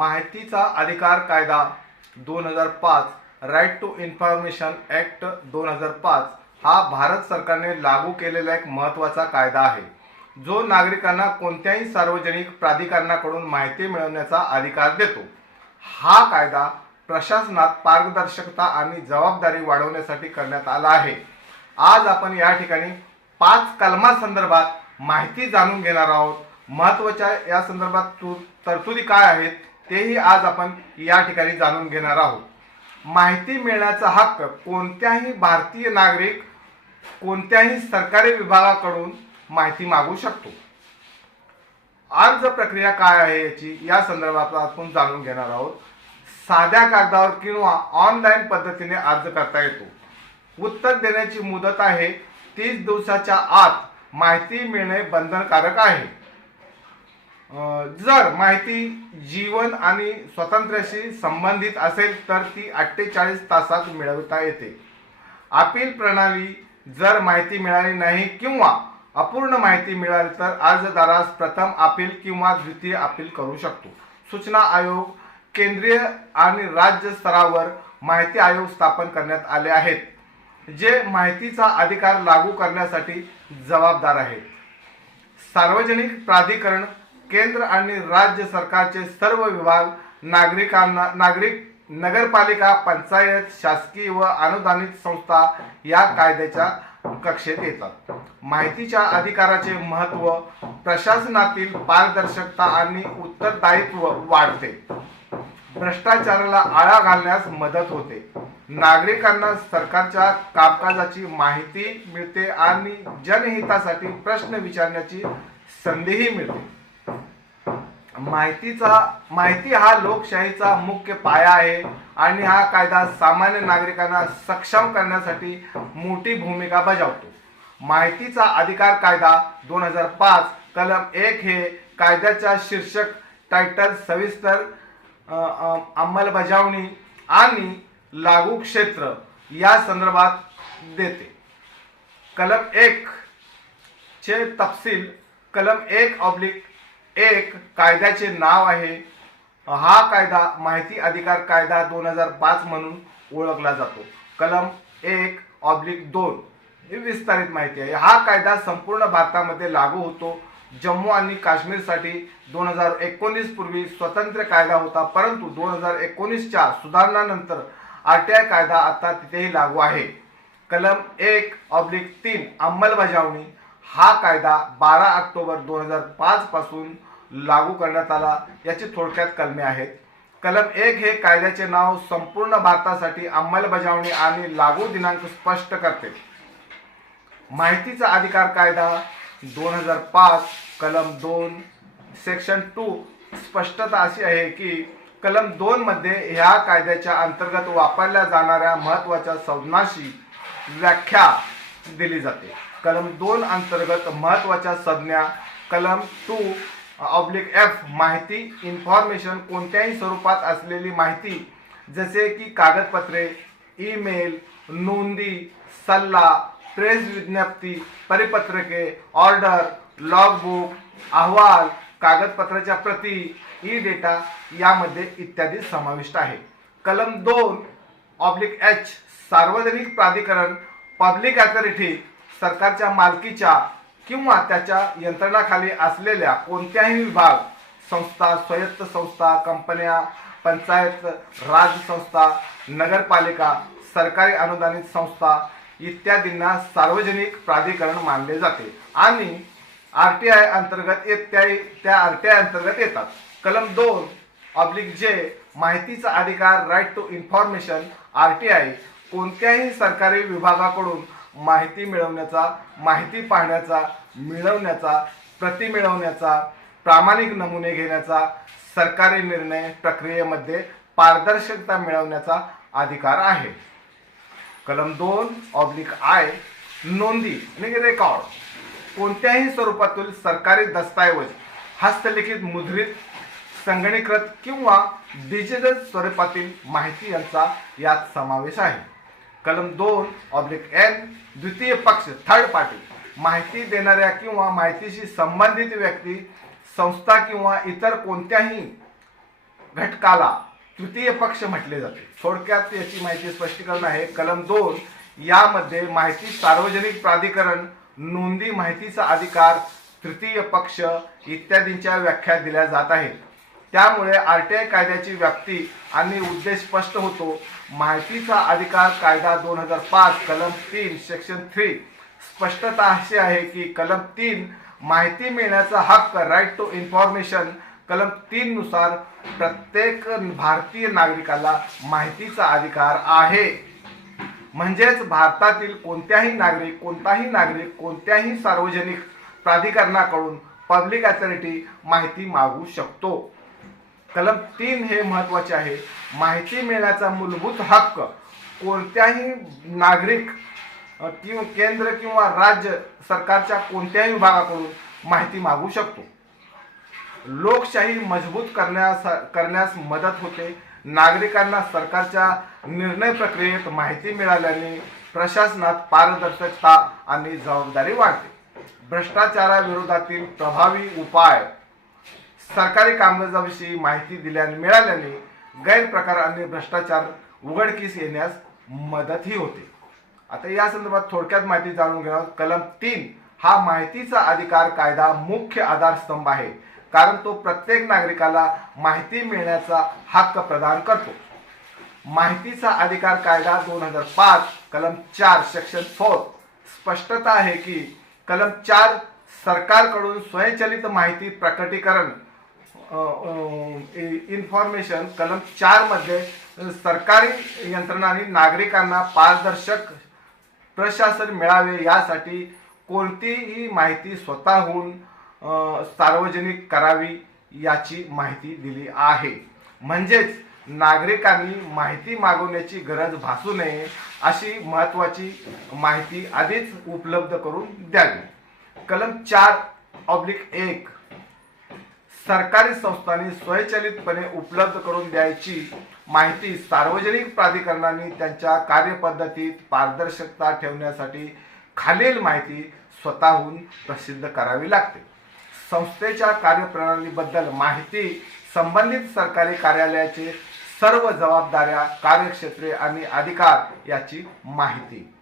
माहितीचा अधिकार कायदा 2005 राईट टू इन्फॉर्मेशन ॲक्ट 2005 हा भारत सरकारने लागू केलेला एक महत्त्वाचा कायदा आहे, जो नागरिकांना कोणत्याही सार्वजनिक प्राधिकरणाकडून माहिती मिळवण्याचा अधिकार देतो। हा कायदा प्रशासनात पारदर्शकता आणि जबाबदारी वाढवण्यासाठी करण्यात आला आहे। आज आपण या ठिकाणी 5 कलमांसंदर्भात माहिती जाणून घेणार आहोत। महत्त्वाच्या या संदर्भात तरतुदी काय आहेत तेही आज आपण या ठिकाणी जाणून घेणार आहोत। माहिती मिळण्याचा हक्क कोणत्याही भारतीय नागरिक कोणत्याही सरकारी विभागाकडून माहिती मागू शकतो। अर्ज प्रक्रिया काय आहे याची या संदर्भात आपण जाणून घेणार आहोत। साध्या कागदावर किंवा ऑनलाईन पद्धतीने अर्ज करता येतो। उत्तर देण्याची मुदत आहे 30 दिवसाच्या आत माहिती मिळणे बंधनकारक आहे। जर माहिती जीवन आणि स्वातंत्र्याशी संबंधित असेल तर ती 48 तासात मिळवता येते। अपील प्रणाली जर माहिती मिळाली नाही किंवा अपूर्ण माहिती मिळाली तर अर्जदारास प्रथम अपील किंवा द्वितीय अपील करू शकतो। सूचना आयोग केंद्रीय आणि राज्य स्तरावर माहिती आयोग स्थापन करण्यात आले आहेत, जे माहितीचा अधिकार लागू करण्यासाठी जबाबदार आहेत। सार्वजनिक प्राधिकरण केंद्र आणि राज्य सरकारचे सर्व विभाग नगरपालिका, पंचायत, शासकीय व अनुदानित संस्था या कायद्याच्या कक्षेत येतात। माहितीच्या अधिकाराचे महत्त्व प्रशासनातील पारदर्शकता आणि उत्तरदायित्व वाढते। भ्रष्टाचाराला आळा घालण्यास मदत होते। नागरिकांना सरकारच्या कामकाजाची माहिती मिळते आणि जनहितासाठी प्रश्न विचारण्याची संधीही मिळते। माहिती हा लोकशाहीचा मुख्य पाया आहे आणि हा कायदा सामान्य नागरिकांना सक्षम करण्यासाठी मोठी भूमिका बजावतो। माहितीचा अधिकार कायदा 2005 कलम 1 हे कायद्याच्या शीर्षक टायटल सविस्तर अंमलबजावणी आणि लागू क्षेत्र या संदर्भात देते। कलम 1 चे तपशील कलम 1/1 कायद्याचे नाव आहे। हा कायदा माहिती अधिकार कायदा 2005 म्हणून ओळखला जातो। कलम 1/2 ही विस्तारित माहिती आहे। हा कायदा संपूर्ण भारतामध्ये लागू होतो। जम्मू आणि काश्मीरसाठी 2019 पूर्वी स्वतंत्र कायदा होता, परंतु 2019च्या सुधारणानंतर RTI कायदा आता तिथेही लागू आहे। कलम 1/3 अंमलबजावणी हा कायदा 12 ऑक्टोबर 2005 पासून लागू करण्यात आला। याची थोडक्यात कलमे आहेत। कलम 1 हे कायद्याचे नाव संपूर्ण भारतासाठी अंमलबजावणी आणि लागू दिनांक स्पष्ट करते। माहितीचा अधिकार कायदा 2005 कलम 2 सेक्शन 2 स्पष्टता अशी आहे की कलम 2 मध्ये ह्या कायद्याच्या अंतर्गत वापरल्या जाणाऱ्या महत्त्वाच्या संज्ञांची व्याख्या दिली जाते। कलम 2 अंतर्गत महत्त्वाच्या संज्ञा कलम 2/F माहिती इन्फॉर्मेशन कोणत्याही स्वरूपात असलेली माहिती जसे की कागदपत्रे, ईमेल, नोंदी, सल्ला, प्रेस विज्ञप्ती, परिपत्रके, ऑर्डर, लॉगबुक, अहवाल, कागदपत्राच्या प्रती, ई डेटा यामध्ये इत्यादी समाविष्ट आहे। कलम 2/H सार्वजनिक प्राधिकरण पब्लिक अथॉरिटी सरकारच्या मालकीच्या किंवा त्याच्या यंत्रणाखाली असलेल्या कोणत्याही विभाग, संस्था, स्वायत्त संस्था, कंपन्या, पंचायत राज संस्था, नगरपालिका, सरकारी अनुदानित संस्था इत्यादींना सार्वजनिक प्राधिकरण मानले जाते आणि RTI अंतर्गत RTI अंतर्गत येतात। कलम 2/J माहितीचा अधिकार राईट टू इन्फॉर्मेशन RTI कोणत्याही सरकारी विभागाकडून माहिती मिळवण्याचा, माहिती पाहण्याचा, मिळवण्याचा, प्रती मिळवण्याचा, प्रामाणिक नमुने घेण्याचा, सरकारी निर्णय प्रक्रियेमध्ये पारदर्शकता मिळवण्याचा अधिकार आहे। कलम 2/I नोंदी आणि रेकॉर्ड कोणत्याही स्वरूपातील सरकारी दस्तऐवज हस्तलिखित, मुद्रित, संगणकीकृत किंवा डिजिटल स्वरूपातील माहिती यांचा यात समावेश आहे। कलम 2/N द्वितीय पक्ष थर्ड पार्टी माहिती देणाऱ्या किंवा माहितीशी संबंधित व्यक्ती, संस्था किंवा इतर कोणत्याही घटकाला तृतीय पक्ष म्हटले जाते. थोडक्यात याची माहिती स्पष्टीकरण आहे. कलम 2 यामध्ये माहिती सार्वजनिक प्राधिकरण, नोंदी, माहितीचा अधिकार, तृतीय पक्ष इत्यादींच्या व्याख्या दिल्या जात आहेत. त्यामुळे आरटीआय कायद्याची व्याप्ती आणि उद्देश स्पष्ट होतो. माहितीचा अधिकार कायदा 2005 कलम 3 सेक्शन 3 स्पष्टता अशी आहे की कलम 3 माहिती मिळण्याचा हक्क, राईट टू इन्फॉर्मेशन, कलम 3 नुसार प्रत्येक भारतीय नागरिकाला माहितीचा अधिकार आहे. म्हणजेच भारतातील कोणताही नागरिक कोणत्याही सार्वजनिक प्राधिकरणाकडून, पब्लिक अथॉरिटी माहिती मागू शकतो. कलम 3 हे महत्त्वाचे आहे. माहिती मिळण्याचा मूलभूत हक्क कोणत्याही नागरिक किंवा केंद्र किंवा राज्य सरकारच्या कोणत्याही विभागाकडून माहिती मागू शकतो. लोकशाही मजबूत करण्यास मदत होते. नागरिकांना सरकारच्या निर्णय प्रक्रियेत माहिती मिळाल्याने प्रशासनात पारदर्शकता आणि जबाबदारी वाढते. भ्रष्टाचाराविरोधातील प्रभावी उपाय, सरकारी कामकाजाविषयी माहिती मिळाल्याने गैरप्रकार आणि भ्रष्टाचार उघडकीस येण्यास मदतही होते. आता या संदर्भात थोडक्यात माहिती जाणून घेऊया. कलम 3 हा माहितीचा अधिकार कायदा मुख्य आधारस्तंभ आहे, कारण तो प्रत्येक नागरिकाला माहिती मिळण्याचा हक्क प्रदान करतो. माहितीचा अधिकार कायदा 2005 कलम 4 सेक्शन 4 स्पष्टता आहे की कलम 4 सरकारकडून स्वयंचलित माहिती प्रकटीकरण, इन्फॉर्मेशन, कलम 4 मध्ये सरकारी यंत्रणांनी नागरिकांना पारदर्शक प्रशासन मिळावे यासाठी कोणतीही माहिती स्वतःहून सार्वजनिक करावी याची माहिती दिली आहे. म्हणजेच नागरिकांनी माहिती मागवण्याची गरज भासू नये अशी महत्त्वाची माहिती आधीच उपलब्ध करून द्यावी. कलम 4/1 सरकारी संस्थांनी स्वयंचलितपणे उपलब्ध करून द्यायची माहिती सार्वजनिक प्राधिकरणांनी त्यांच्या कार्यपद्धतीत पारदर्शकता ठेवण्यासाठी खालील माहिती स्वतःहून प्रसिद्ध करावी लागते. संस्थेच्या कार्यप्रणालीबद्दल माहिती, संबंधित सरकारी कार्यालयाचे सर्व जबाबदाऱ्या, कार्यक्षेत्रे आणि अधिकार याची माहिती,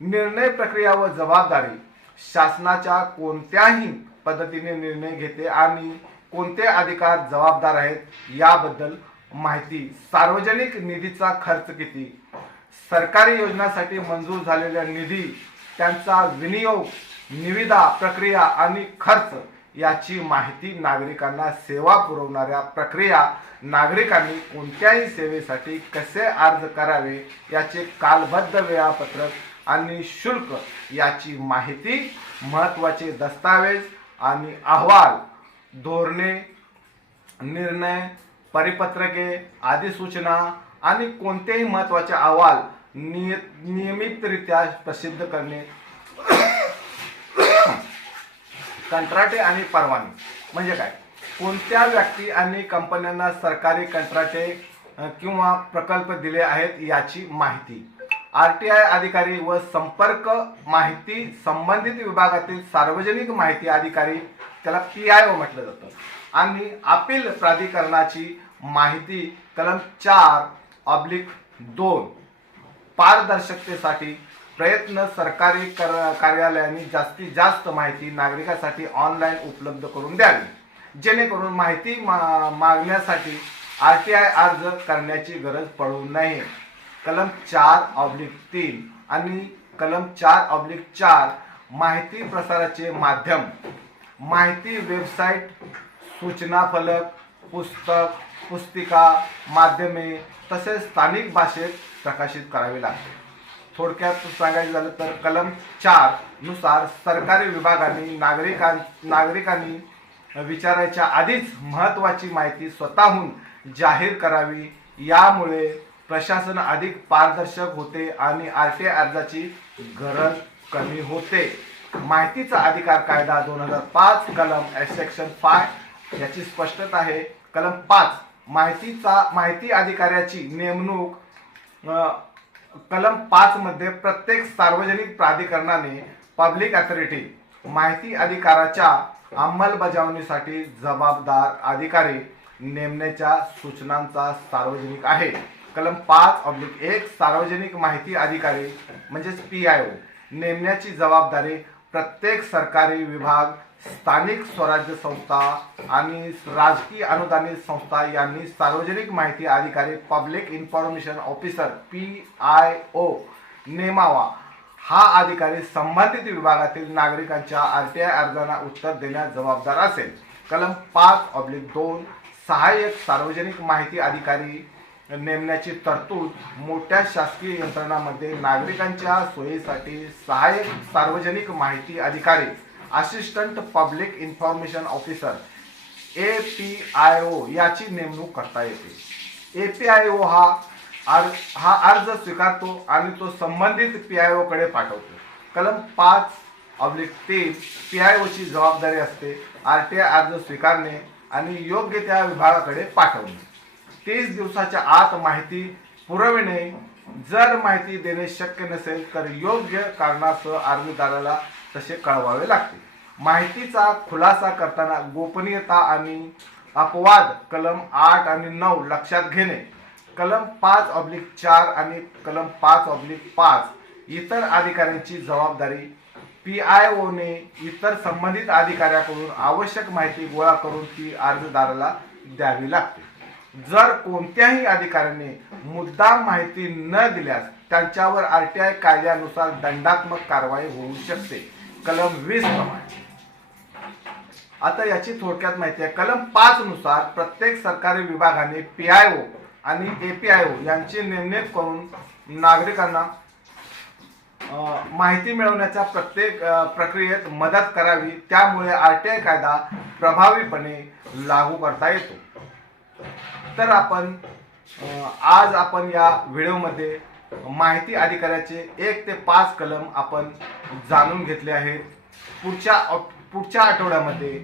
निर्णय प्रक्रिया व जबाबदारी, शासनाच्या कोणत्याही पद्धतीने निर्णय घेते आणि कोणते अधिकार जबाबदार आहेत याबद्दल माहिती, सार्वजनिक निधीचा खर्च किती, सरकारी योजनांसाठी मंजूर झालेला निधी, त्यांचा विनियोग, निविदा प्रक्रिया आणि खर्च याची माहिती, नागरिकांना सेवा पुरवणाऱ्या प्रक्रिया, नागरिकांनी कोणत्याही सेवेसाठी कसे अर्ज करावे याचे कालबद्ध वेळापत्रक आणि शुल्क याची माहिती, महत्त्वाचे दस्तावेज आणि अहवाल, धोरणे, निर्णय, परिपत्रके, अधिसूचना आणि कोणतेही महत्त्वाचे अहवाल नियमितरित्या प्रसिद्ध करणे. कंत्राटे आणि परवाने म्हणजे काय? कोणत्या व्यक्ती आणि कंपन्यांना सरकारी कंत्राटे किंवा प्रकल्प दिले आहेत याची माहिती. आरटीआय अधिकारी व संपर्क माहिती, संबंधित विभागातील सार्वजनिक माहिती अधिकारी, त्याला PIO म्हटलं जातं, आणि अपील प्राधिकरणाची माहिती. कलम 4/2 पारदर्शकतेसाठी प्रयत्न, सरकारी कार्यालयांनी जास्तीत जास्त माहिती नागरिकांसाठी ऑनलाईन उपलब्ध करून द्यावी, जेणेकरून माहिती मागण्यासाठी आरटीआय अर्ज करण्याची गरज पडू नये. कलम 4/3 आणि कलम 4/4 माहिती प्रसाराचे माध्यम, माहिती वेबसाईट, सूचना फलक, पुस्तक, पुस्तिका, माध्यमे तसेच स्थानिक भाषेत प्रकाशित करावी लागते. थोडक्यात सांगायचं झालं तर कलम 4 नुसार सरकारी विभागांनी नागरिकांनी विचारायच्या आधीच महत्त्वाची माहिती स्वतःहून जाहीर करावी. यामुळे प्रशासन अधिक पारदर्शक होते आणि आरटीआय अर्जाची गरज कमी होते. माहितीचा अधिकार कायदा 2005 कलम सेक्शन 5 याची स्पष्टता आहे. कलम 5 माहिती अधिकाऱ्याची नेमणूक. कलम 5 मध्ये प्रत्येक सार्वजनिक प्राधिकरणाने, पब्लिक अथॉरिटी माहिती अधिकाराच्या अंमलबजावणीसाठी जबाबदार अधिकारी नेमण्याच्या सूचनांचा सार्वजनिक आहे. कलम 5/1 सार्वजनिक माहिती अधिकारी म्हणजेच PIO नेमण्याची जबाबदारी प्रत्येक सरकारी विभाग, स्थानिक स्वराज्य संस्था आणि राजकीय अनुदानित संस्था यांनी सार्वजनिक माहिती अधिकारी पब्लिक इन्फॉर्मेशन ऑफिसर PIO नेमावा. हा अधिकारी संबंधित विभागातील नागरिकांच्या RTI अर्जांना उत्तर देण्यास जबाबदार असेल. कलम 5/2 सहाय्यक सार्वजनिक माहिती अधिकारी नेमण्याची तरतूद. मोठ्या शासकीय यंत्रणांमध्ये नागरिकांच्या सोयीसाठी सहाय्यक सार्वजनिक माहिती अधिकारी assistant public information officer APIO याची नेमणूक करता येते. APIO हा अर्ज स्वीकारतो आणि तो संबंधित PIO कडे पाठवतो. कलम 5/3 PIO ची जबाबदारी असते RTI अर्ज स्वीकारणे आणि योग्य त्या विभागाकडे पाठवणे. 30 दिवसाच्या आत माहिती पुरविणे. जर माहिती देणे शक्य नसेल तर योग्य कारणासह अर्जदाराला तसे कळवावे लागते. माहितीचा खुलासा करताना गोपनीयता आणि अपवाद कलम 8 आणि 9 लक्षात घेणे. कलम 5/4 आणि कलम 5/5 इतर अधिकाऱ्यांची जबाबदारी. PIO ने इतर संबंधित अधिकाऱ्याकडून आवश्यक माहिती गोळा करून ती अर्जदाराला द्यावी लागते. जर कोणत्याही अधिकाऱ्याने मुद्दाम माहिती न दिल्यास त्यांच्यावर RTI कायद्यानुसार दंडात्मक कारवाई होऊ शकते. कलम 20 प्रमाणे. आता याची थोडक्यात माहिती आहे. कलम 5 नुसार प्रत्येक सरकारी विभागाने PIO आणि APIO यांची नेमणूक करून नागरिकांना माहिती मिळवण्याच्या प्रत्येक प्रक्रियेत मदत करावी. त्यामुळे RTI कायदा प्रभावीपणे लागू करता येतो. तर आज आपण या व्हिडिओमध्ये माहिती अधिकाऱ्याचे 1 ते 5 कलम आपण जाणून घेतले आहेत. पुढच्या आठवड्यामध्ये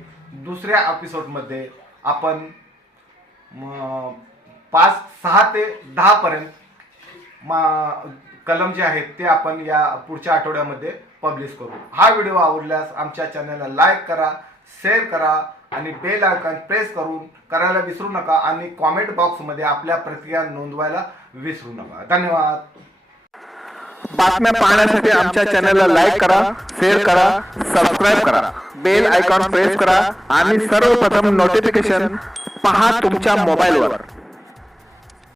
दुसऱ्या एपिसोडमध्ये आपण 6 ते 10 पर्यंत कलम जे आहेत ते आपण या पुढच्या आठवड्यामध्ये पब्लिश करू. हा व्हिडिओ आवडल्यास आमच्या चॅनलला लाईक करा, शेअर करा आणि बेल आयकॉन प्रेस करायला विसरू नका आणि कॉमेंट बॉक्समध्ये आपल्या प्रतिक्रिया नोंदवायला विसरू नका. धन्यवाद. बातम्या पाहण्यासाठी आमच्या चॅनलला लाईक करा, शेअर करा, सबस्क्राईब करा, बेल आयकॉन प्रेस करा आणि सर्वप्रथम नोटिफिकेशन पहा तुमच्या मोबाईलवर.